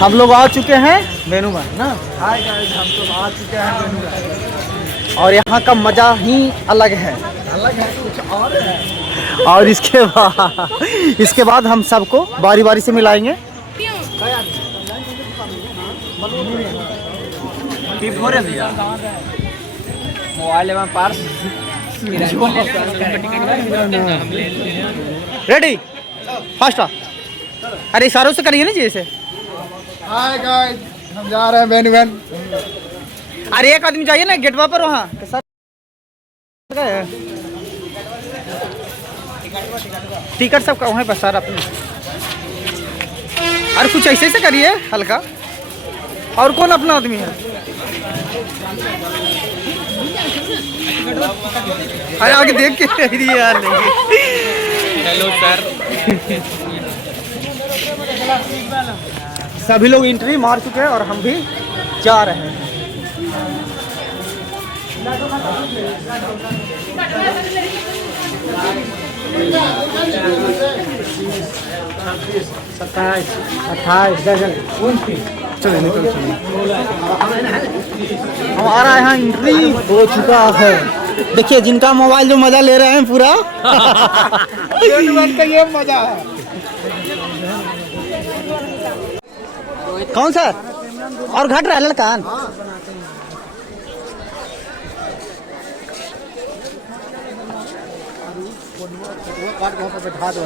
हम लोग आ चुके हैं वेणुवन ना। हाय गाइस, हम तो आ चुके हैं वेणुवन। और यहाँ का मज़ा ही अलग है। अलग है, कुछ और है। और इसके बाद हम सबको बारी बारी से मिलाएंगे। मोबाइल में पार्स रेडी फास्ट। अरे इशारों से करिए ना जी ऐसे। हाय गाइस, हम जा रहे हैं वेणुवन। अरे एक आदमी जाइए ना गेटवा पर वहाँ के साथ। टिकट सब वहीं पर सर अपने। अरे कुछ ऐसे से करिए हल्का। और कौन अपना आदमी है? अरे आगे देख के यार नहीं। Hello sir. सभी लोग एंट्री मार चुके हैं और हम भी जा रहे हैं। सत्ताईस, अट्ठाईस, चलिए निकल चलिए। हमारा यहाँ एंट्री हो चुका है। देखिए जिनका मोबाइल जो मजा ले रहे हैं पूरा। वेणुवन का ये मजा है। कौन सा और घट रहा है लड़का? बैठा दो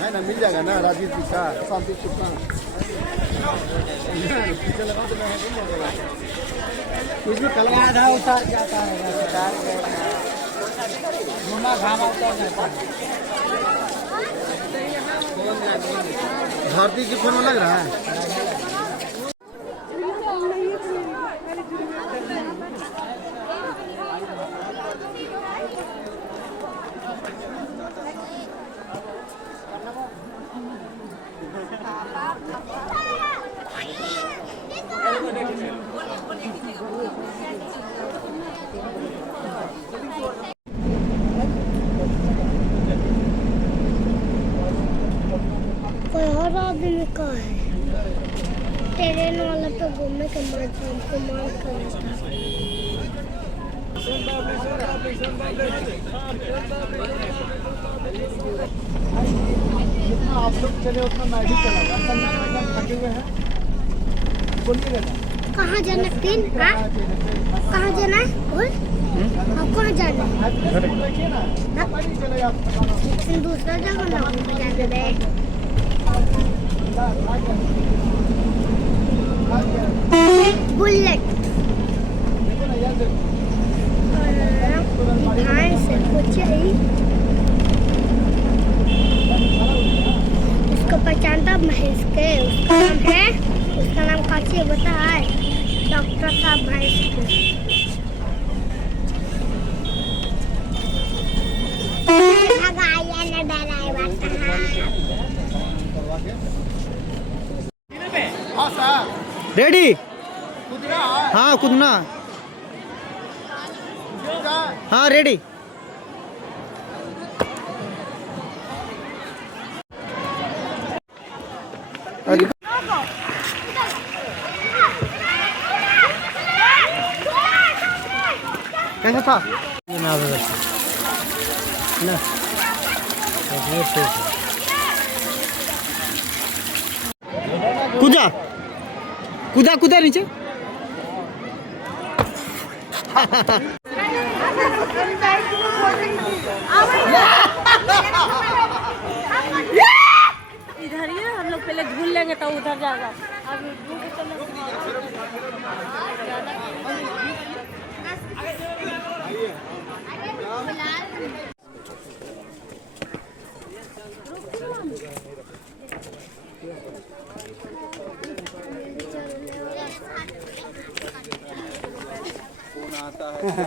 है ना, मिल जाएगा ना राजीव जी का शांति कुछ भी कलवा उतार जाता है। भारती की फोन में लग रहा है। कोई और आदमी का है। ट्रेन वाला तो घूमने के बाद हमको मार कर जितना आप लोग चले उतना मैं भी चला। थके हुए हैं, बोलिएगा ना। कहाँ जाना पिन? कहाँ जाना है? बोल। अब कहाँ जाना है? दूसरा जगह ना जाने दे। बुलेट से कुछ उसको पहचानता महेश के। उसका नाम काची बता है? डॉक्टर साहब महेश के। रेडी? हाँ कूदना। हाँ रेडी। कैसा था? ना कूदा कूदा कूदा नीचे। इधर ही हम लोग पहले झूल लेंगे तो उधर जाएगा। आता है।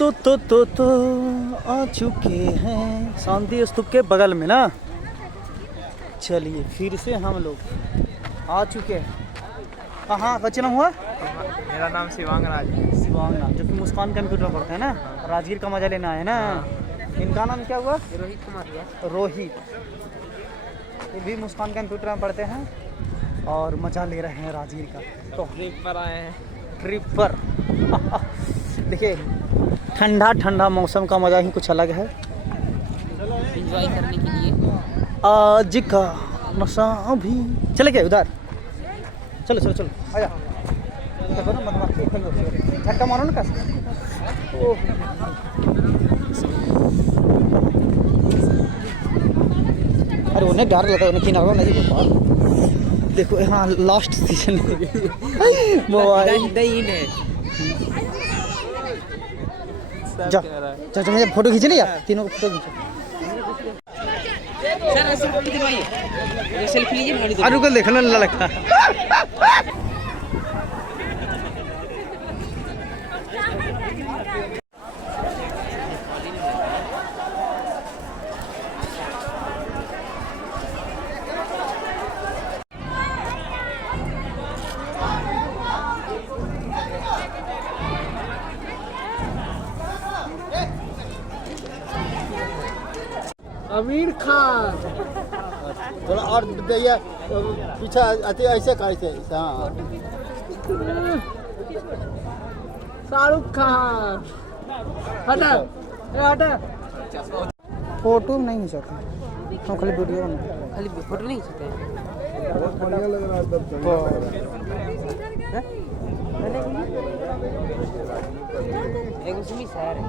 तो आ चुके हैं शांति स्तूप के बगल में ना। चलिए फिर से हम लोग आ चुके हैं। कहाँ बच्चे नाम हुआ? मेरा नाम शिवांग राज। शिवांग नाम, जो कि मुस्कान कंप्यूटर में पढ़ते हैं ना, राजगीर का मजा लेना है ना। इनका नाम क्या हुआ? रोहित कुमार हुआ। रोहित, ये भी मुस्कान कंप्यूटर में पढ़ते हैं और मज़ा ले रहे हैं राजगीर का। तो ट्रिप पर आए हैं। ट्रिप पर देखिए ठंडा ठंडा मौसम का मज़ा ही कुछ अलग है। एंजॉय करने के लिए आज का नशा भी। चले गए उधर, चलो चलो चलो आया। देखो ना मत झटका मारो ना कैसे। अरे उन्हें डर लगा, उन्हें किनारा नहीं देखा। देखो हाँ लास्ट सीजन मोबाइल है। जा जा जा, मुझे फोटो खींच लिया, तीनों को फोटो खींचो। सेल्फी लीजिए। अरे को देखने लगता है। आमिर खान थोड़ा और दैया पीछे आते ऐसे कैसे। हाँ शाहरुख खान। हटा हटा। फोटो नहीं खींचते हम, खाली वीडियो बनाते। खाली फोटो नहीं खींचते हैं। बढ़िया लग रहा है एक उसमें शहर है।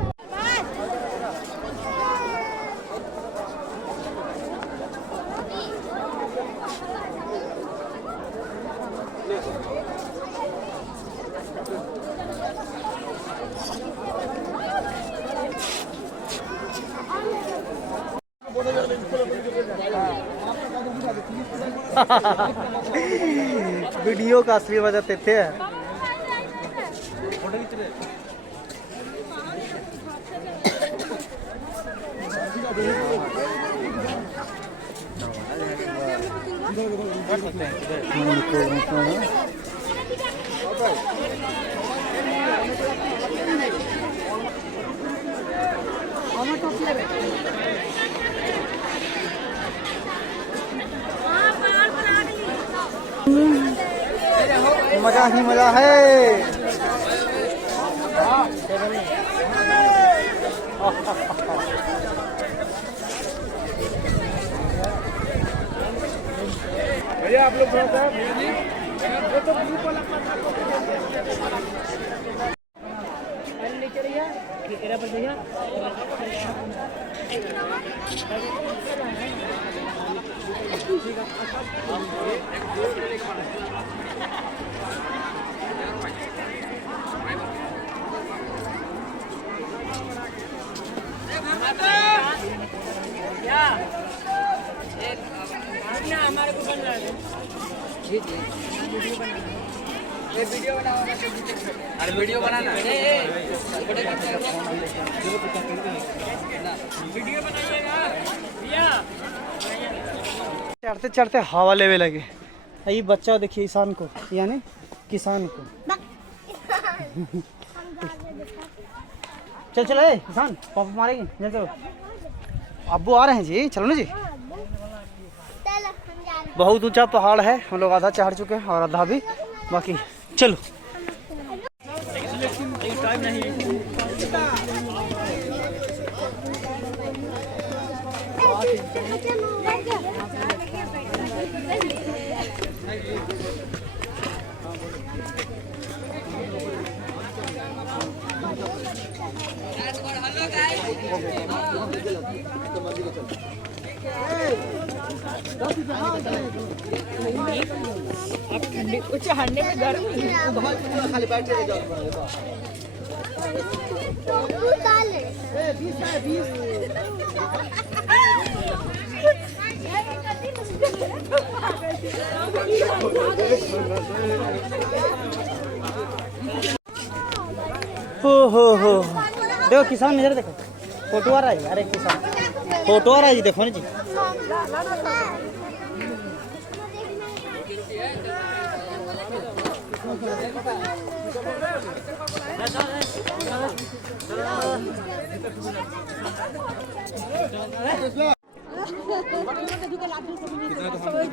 वीडियो का असली मजा देते हैं। मजा ही मजा है। भैया आप लोग थोड़ा सा वो तो ग्रुप वाला लेके रहिए एरा पर भैया। हमारे को बन रहा है। वीडियो बनाओ। अरे वीडियो बनाना है। वीडियो बनाइएगा भैया। चढ़ते चढ़ते हवा लेवे लगे। ये बच्चा देखिए ईशान को, यानी किसान को। चल चल ए किसान, पापा मारेंगे। चलो अब्बू आ रहे हैं जी, चलो ना जी। बहुत ऊंचा पहाड़ है, हम लोग आधा चढ़ चुके हैं और आधा भी बाकी। चलो अब ठंडे कुछ हंडे में गर्मी खाली बैठे रह जाओ। हो देखो किसान इधर देखो, फोटो आ रहा है, अरे किसान फोटो आ रहा है जी, देखो ना जी।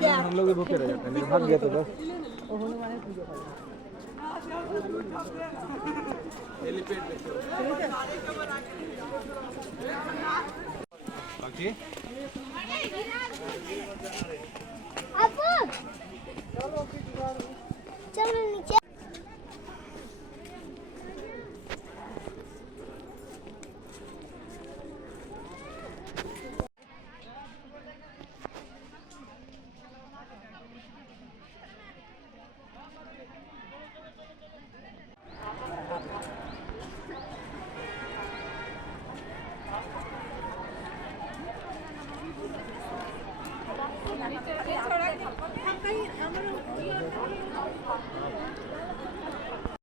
हम लोग भी भूखे रह जाते हैं, भाग गया तो बस। चलो नीचे।